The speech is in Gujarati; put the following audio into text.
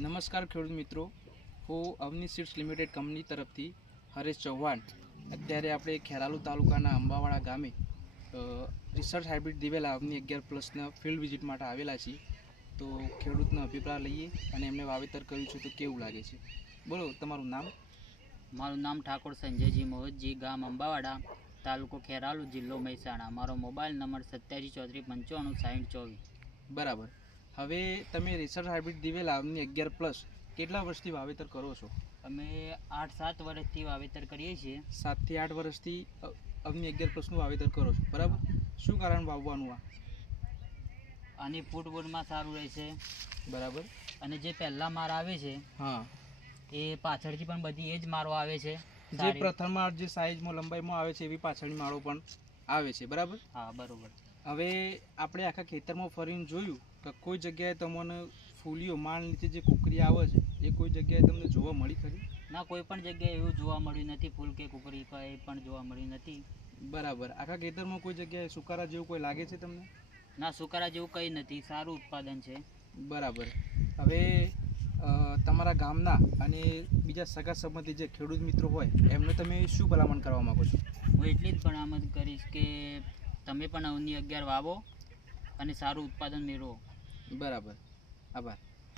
નમસ્કાર ખેડૂત મિત્રો, હું અવની સીડ્સ લિમિટેડ કંપની તરફથી હરેશ ચૌહાણ અત્યારે આપણે ખેરાલુ તાલુકાના અંબાવાડા ગામે રિસર્ચ હાઇબ્રિડ દિવેલા અવની 11+ ફિલ્ડ વિઝિટ માટે આવેલા છીએ. તો ખેડૂતનો અભિપ્રાય લઈએ અને એમને વાવેતર કર્યું છે તો કેવું લાગે છે. બોલો તમારું નામ. મારું નામ ઠાકોર સંજયજી મોહતજી, ગામ અંબાવાડા, તાલુકો ખેરાલુ, જિલ્લો મહેસાણા. મારો મોબાઈલ નંબર 873495 6024. બરાબર. હવે તમે રિસર્ચ હાઇબ્રિડ દિવેલા અવની 11+ કેટલા વર્ષથી વાવેતર કરો છો? અમે 8-7 વર્ષથી વાવેતર કરીએ છીએ. 7 થી 8 વર્ષથી અવની 11+નું વાવેતર કરો છો, બરાબર. શું કારણ વાવવાનું આ? આની ફૂટબોલમાં સારું રહેશે, બરાબર. અને જે પહેલા માર આવે છે હા, એ પાછળથી પણ બધી એ જ મારો આવે છે. જે પ્રથમ માળ જે સાઈઝમાં લંબાઈમાં આવે છે એવી પાછળની માળો પણ આવે છે, બરાબર. હા, બરોબર. હવે આપણે આખા ખેતરમાં ફરીને જોયું કે કોઈ જગ્યાએ તમને ફૂલીઓ માળ નીચે જે કુકરી આવે છે એ કોઈ જગ્યાએ તમને જોવા મળી ખરી? ના, કોઈ પણ જગ્યાએ એવું જોવા મળ્યું નથી. ફૂલ કે કુકરી કંઈ પણ જોવા મળ્યું નથી. બરાબર. આખા ખેતરમાં કોઈ જગ્યાએ સુકારા જેવું કોઈ લાગે છે તમને? ના, સુકારા જેવું કંઈ નથી. સારું ઉત્પાદન છે. બરાબર. હવે તમારા ગામના અને બીજા સગા સંબંધી જે ખેડૂત મિત્રો હોય એમને તમે શું ભલામણ કરવા માગો છો? હું એટલી જ ભલામણ કરીશ કે તમે પણ અવની 11 વાવો અને સારું ઉત્પાદન મેળવો. બરાબર. આભાર.